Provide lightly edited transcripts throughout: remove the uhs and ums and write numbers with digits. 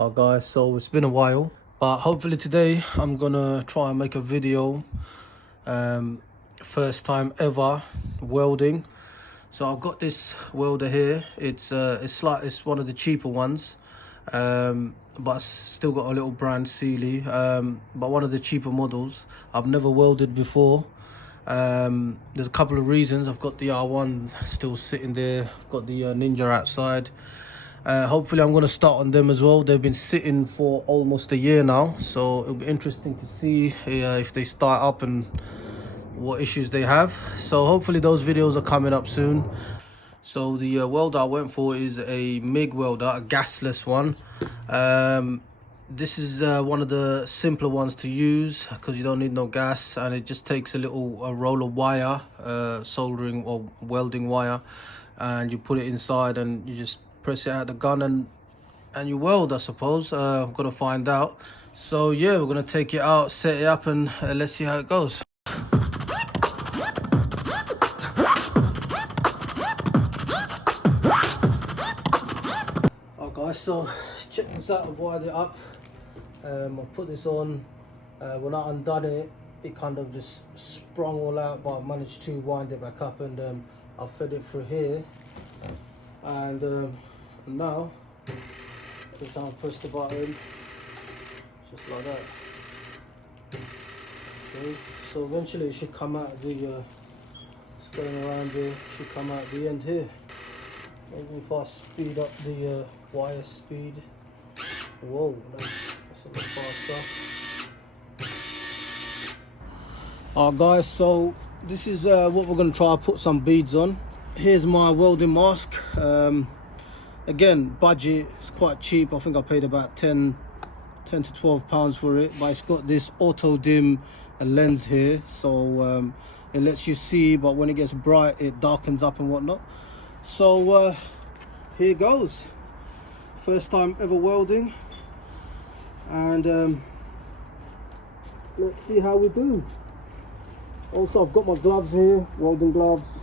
Alright guys, so it's been a while, but hopefully today I'm gonna try and make a video. First time ever welding. So I've got this welder here. It's one of the cheaper ones, but it's still got a little brand Sealy, but one of the cheaper models. I've never welded before. There's a couple of reasons. I've got the R1 still sitting there. I've got the Ninja outside. Hopefully I'm going to start on them as well. They've been sitting for almost a year now, so it'll be interesting to see if they start up and what issues they have. So hopefully those videos are coming up soon. So the welder I went for is a MIG welder, a gassless one. This is one of the simpler ones to use because you don't need no gas, and it just takes a roll of wire, soldering or welding wire, and you put it inside and you just press it out the gun and you weld, I suppose. I'm gonna find out. So yeah, we're gonna take it out, set it up, and let's see how it goes. Alright guys, so check this out. I've wired it up. I put this on. When I undone it, it kind of just sprung all out, but I managed to wind it back up, and I fed it through here. And now every time I press the button, just like that. Okay, so eventually it should come out the it's going around there, should come out the end here. Maybe if I speed up the wire speed. Whoa, that's a bit faster. Alright guys, so this is what we're going to try to put some beads on. Here's my welding mask. Again, budget, it's quite cheap. I think I paid about 10 to 12 pounds for it, but it's got this auto dim lens here, so it lets you see, but when it gets bright it darkens up and whatnot. So here goes. First time ever welding, and let's see how we do. Also, I've got my gloves here, welding gloves.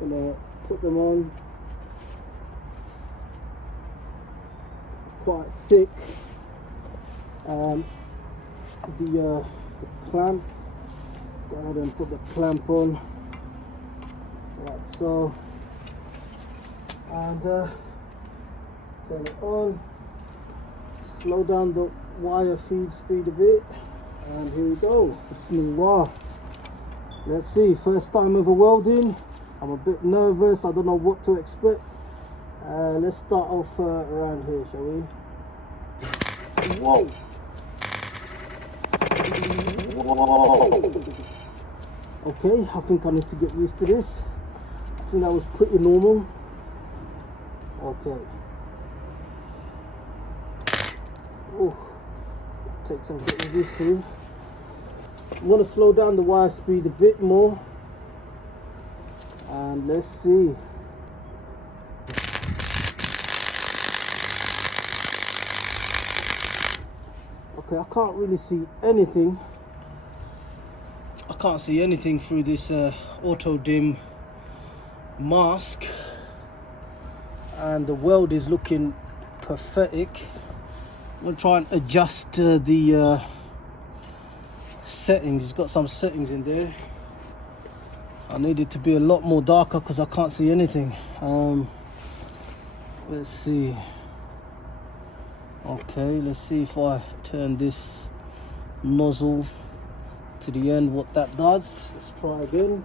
Gonna put them on. Quite thick. The clamp, go ahead and put the clamp on like so, and turn it on, slow down the wire feed speed a bit, and here we go. It's a smooth wire. Let's see, first time ever welding. I'm a bit nervous, I don't know what to expect. Let's start off around here, shall we? Whoa! Whoa! Okay, I think I need to get used to this. I think that was pretty normal. Okay. Oh, takes some getting used to. I'm gonna slow down the wire speed a bit more, and let's see. Okay, I can't really see anything. I can't see anything through this auto dim mask, and the weld is looking pathetic. I'm gonna try and adjust the settings. It's got some settings in there. I need it to be a lot more darker because I can't see anything. Let's see. Okay, let's see if I turn this nozzle to the end, what that does. Let's try again.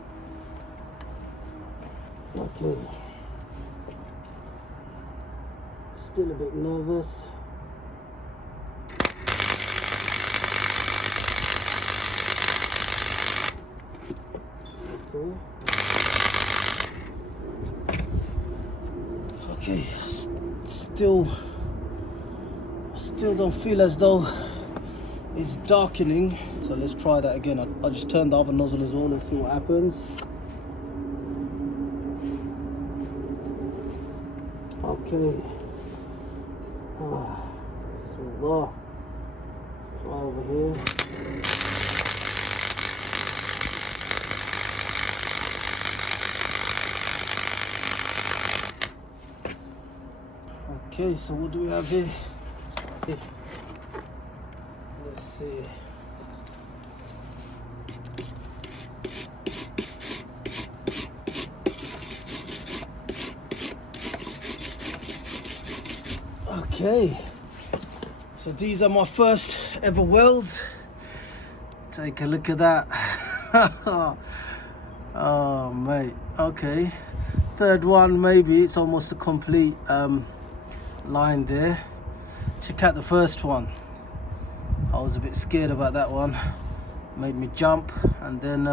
Okay. Still a bit nervous. Okay. Okay, still don't feel as though it's darkening, so let's try that again. I just turned the other nozzle as well. Let's see what happens. Okay. So let's try over here. Okay, so what do we have here? Let's see. Okay, so these are my first ever welds. Take a look at that. Oh mate, okay. Third one, maybe it's almost a complete line there. Check out the first one. I was a bit scared about that one. Made me jump, and then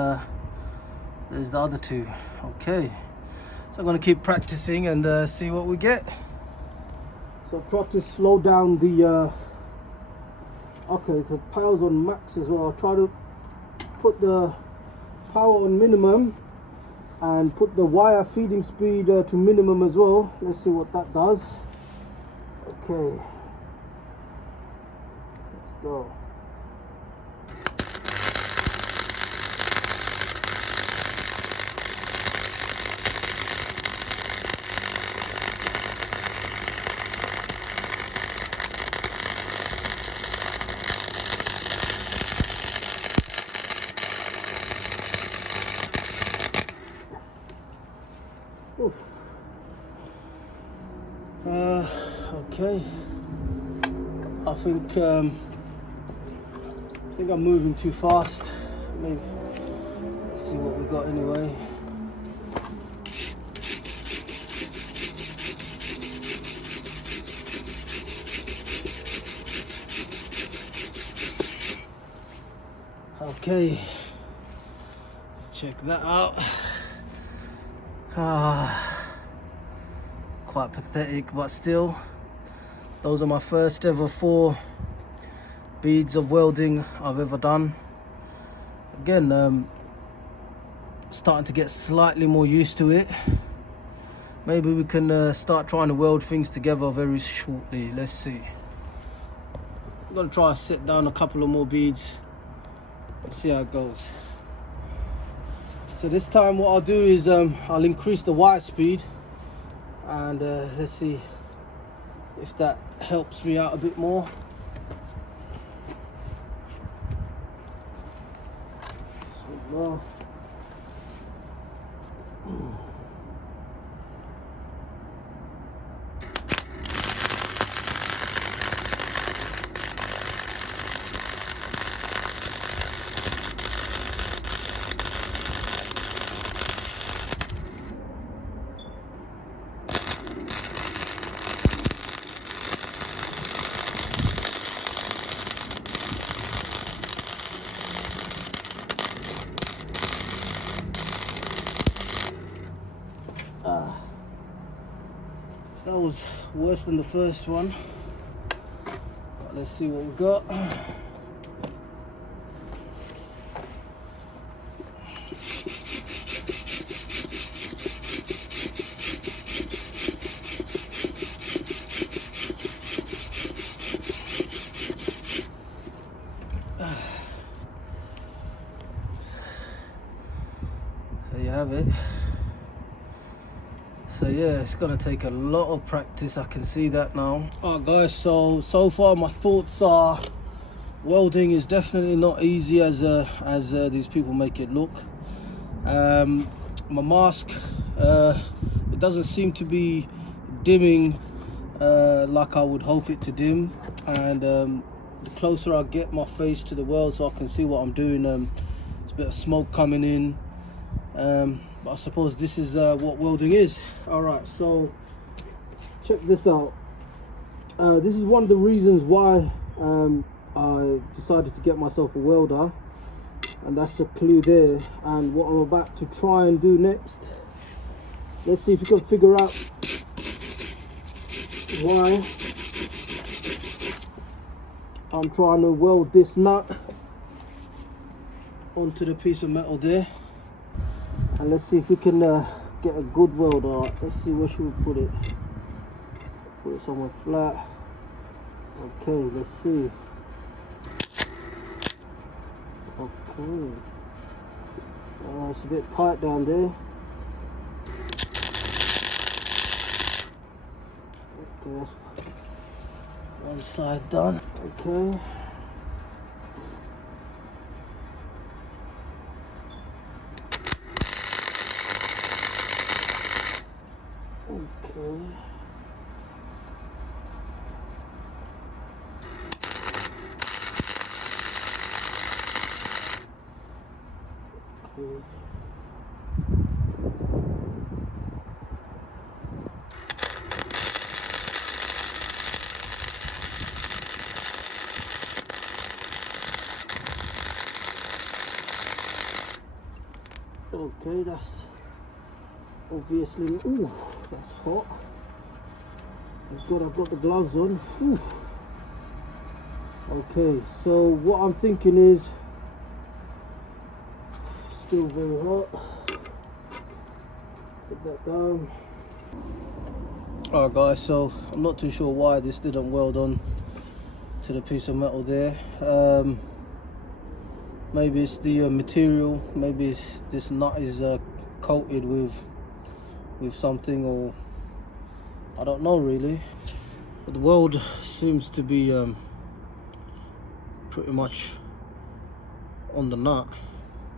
there's the other two. Okay, so I'm gonna keep practicing and see what we get. So I've tried to slow down the okay, the power's on max as well. I'll try to put the power on minimum and put the wire feeding speed to minimum as well. Let's see what that does. Okay, let's go. Oof. Okay, I think I'm moving too fast. Maybe let's see what we got anyway. Okay, check that out. Quite pathetic, but still, those are my first ever 4 beads of welding I've ever done. Again, starting to get slightly more used to it. Maybe we can start trying to weld things together very shortly. Let's see. I'm gonna try to set down a couple of more beads and see how it goes. So this time what I'll do is I'll increase the wire speed, and let's see if that helps me out a bit more. Bismillah. That was worse than the first one, but let's see what we got. There you have it. So yeah, it's gonna take a lot of practice. I can see that now. Alright guys, so far my thoughts are welding is definitely not easy as these people make it look. My mask, it doesn't seem to be dimming like I would hope it to dim, and the closer I get my face to the weld so I can see what I'm doing, there's a bit of smoke coming in. But I suppose this is what welding is. Alright, so check this out. This is one of the reasons why I decided to get myself a welder, and that's a clue there. And what I'm about to try and do next, let's see if you can figure out why I'm trying to weld this nut onto the piece of metal there. And let's see if we can get a good weld. Alright, let's see, where should we put it? Put it somewhere flat. Okay, let's see. Okay. It's a bit tight down there. Okay, One side done. Okay. Okay. Okay, that's obviously, ooh, that's hot. Thank God I've got the gloves on. Ooh. Okay, so what I'm thinking is, still very hot. Put that down. Alright guys, so I'm not too sure why this didn't weld on to the piece of metal there. Maybe it's the material, maybe this nut is coated with something, or I don't know really. But the weld seems to be pretty much on the nut,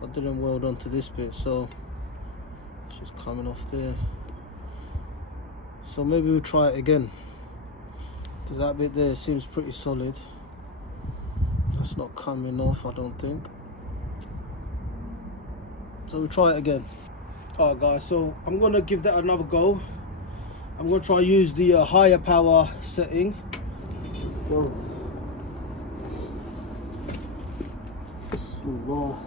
but didn't weld onto this bit, so it's just coming off there. So maybe we'll try it again, because that bit there seems pretty solid. That's not coming off, I don't think. So we'll try it again. Alright guys, so I'm going to give that another go. I'm going to try use the higher power setting. Let's go. Bismillah.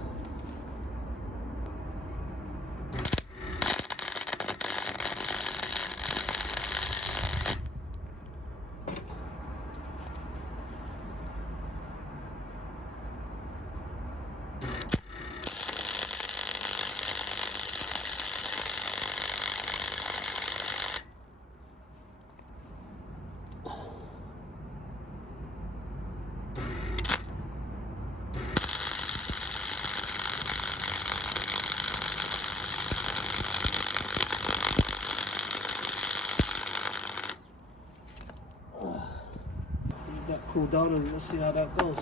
Cool down and let's see how that goes.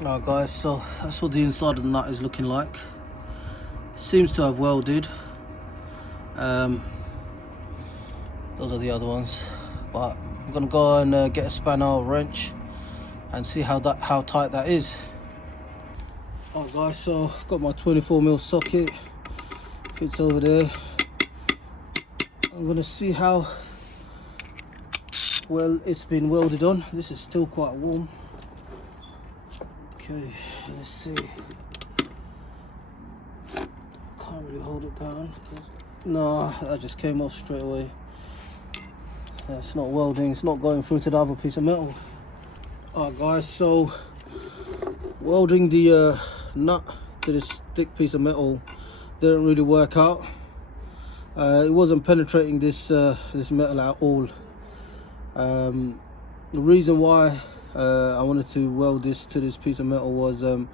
Alright guys, so that's what the inside of the nut is looking like. Seems to have welded. Those are the other ones, but I'm gonna go and get a spanner or wrench and see how tight that is. Alright guys, so I've got my 24mm socket, fits over there. I'm gonna see how well it's been welded on. This is still quite warm. Okay, let's see. Can't really hold it down. No, that just came off straight away. That's not welding, it's not going through to the other piece of metal. Alright guys, so welding the nut to this thick piece of metal didn't really work out. It wasn't penetrating this metal at all. The reason why I wanted to weld this to this piece of metal was on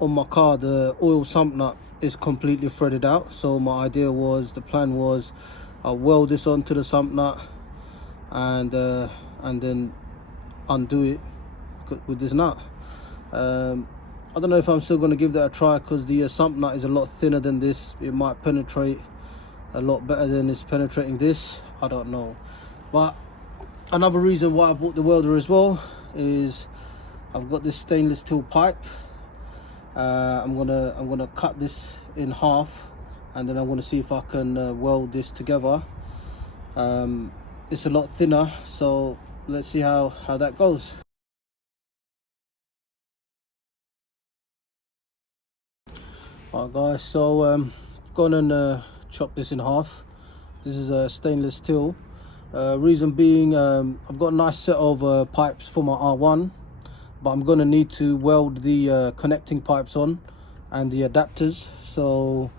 my car the oil sump nut is completely threaded out, so my plan was I'll weld this onto the sump nut and then undo it with this nut. I don't know if I'm still going to give that a try, because the sump nut is a lot thinner than this. It might penetrate a lot better than it's penetrating this, I don't know. But another reason why I bought the welder as well is I've got this stainless steel pipe. I'm gonna cut this in half, and then I'm gonna see if I can weld this together. It's a lot thinner, so let's see how that goes. Alright guys, so gone and chop this in half. This is a stainless steel. Reason being, I've got a nice set of pipes for my R1, but I'm going to need to weld the connecting pipes on and the adapters. So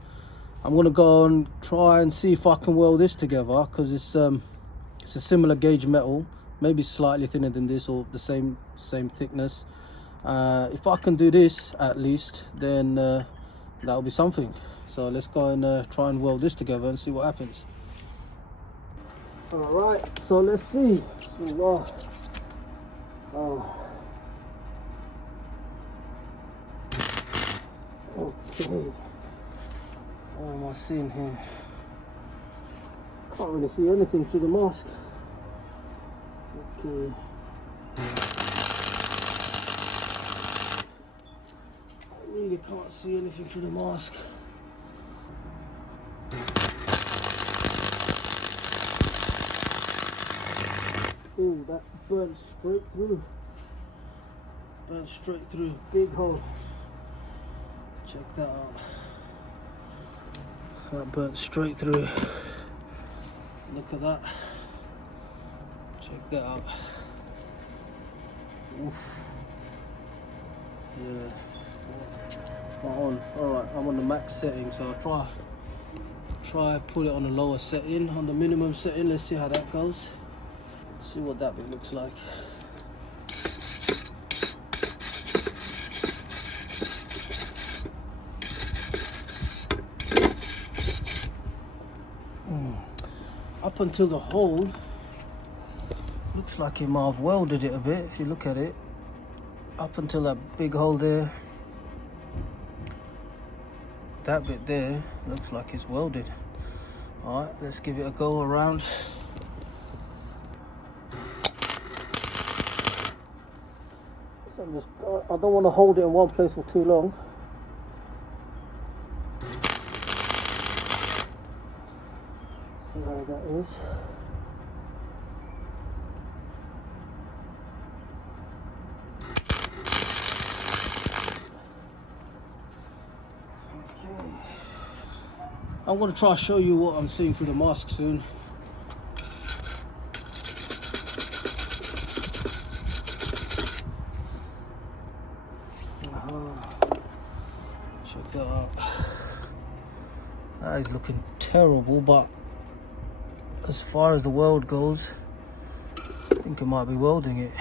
I'm going to go and try and see if I can weld this together, because it's a similar gauge metal, maybe slightly thinner than this or the same thickness. If I can do this at least, then that'll be something. So let's go and try and weld this together and see what happens. Alright, so let's see. Bismillah. Oh. Okay. What am I seeing here? Can't really see anything through the mask. Okay. I really can't see anything through the mask. Oh, that burnt straight through. Burnt straight through. Big hole. Check that out. That burnt straight through. Look at that. Check that out. Oof. Yeah. Alright, I'm on the max setting, so I'll try put it on the lower setting, on the minimum setting. Let's see how that goes. See what that bit looks like. Up until the hole, looks like he might have welded it a bit if you look at it. Up until that big hole there, that bit there looks like it's welded. Alright, let's give it a go around. I don't want to hold it in one place for too long. See how that is. Okay. I'm going to try to show you what I'm seeing through the mask soon. Check that out. That is looking terrible, but as far as the weld goes, I think it might be welding it.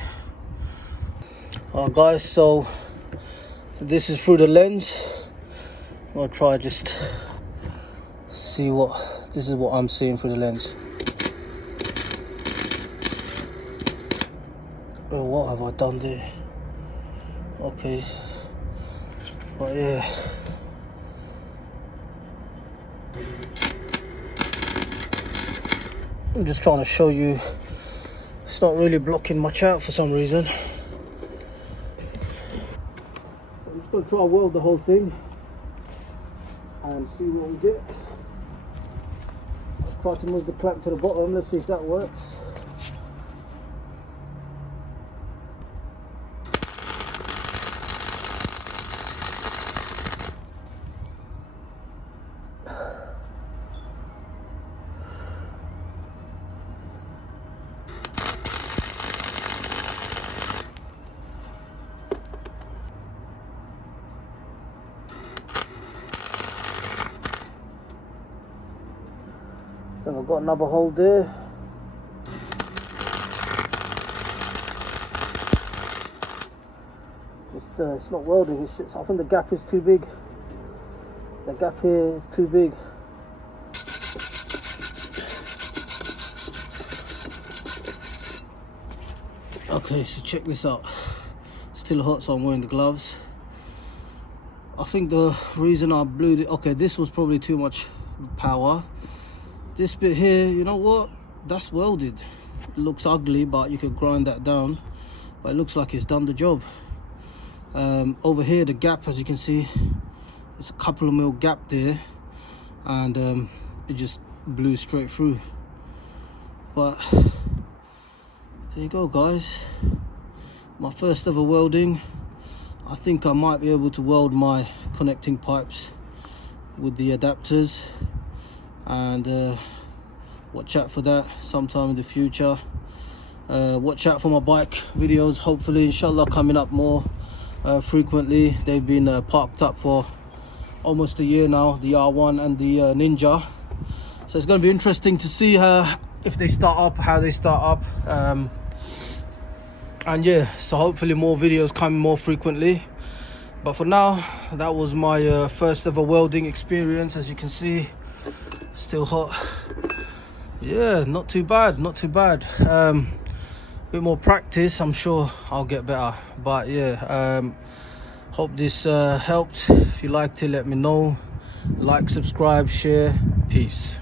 Alright guys, so this is through the lens. I'm gonna try just see what this is what I'm seeing through the lens. Oh, what have I done there? Okay, but yeah. I'm just trying to show you it's not really blocking much out for some reason. So I'm just going to try to weld the whole thing and see what we get. I'll try to move the clamp to the bottom, let's see if that works. I think I've got another hole there. Just it's not welding, it's just, I think the gap is too big. The gap here is too big. Okay, so check this out. Still hot, so I'm wearing the gloves. I think the reason I blew it, okay, this was probably too much power. This bit here, you know what? That's welded. It looks ugly, but you could grind that down. But it looks like it's done the job. Over here, the gap, as you can see, there's a couple of mil gap there, and it just blew straight through. But there you go, guys. My first ever welding. I think I might be able to weld my connecting pipes with the adapters, and watch out for that sometime in the future. Watch out for my bike videos, hopefully, inshallah, coming up more frequently. They've been parked up for almost a year now, the R1 and the Ninja, so it's going to be interesting to see if they start up, how they start up, and yeah, so hopefully more videos coming more frequently. But for now, that was my first ever welding experience. As you can see, still hot. yeah, not too bad, not too bad. Bit more practice, I'm sure I'll get better. But yeah, hope this helped. If you liked it, let me know. Like, subscribe, share. Peace.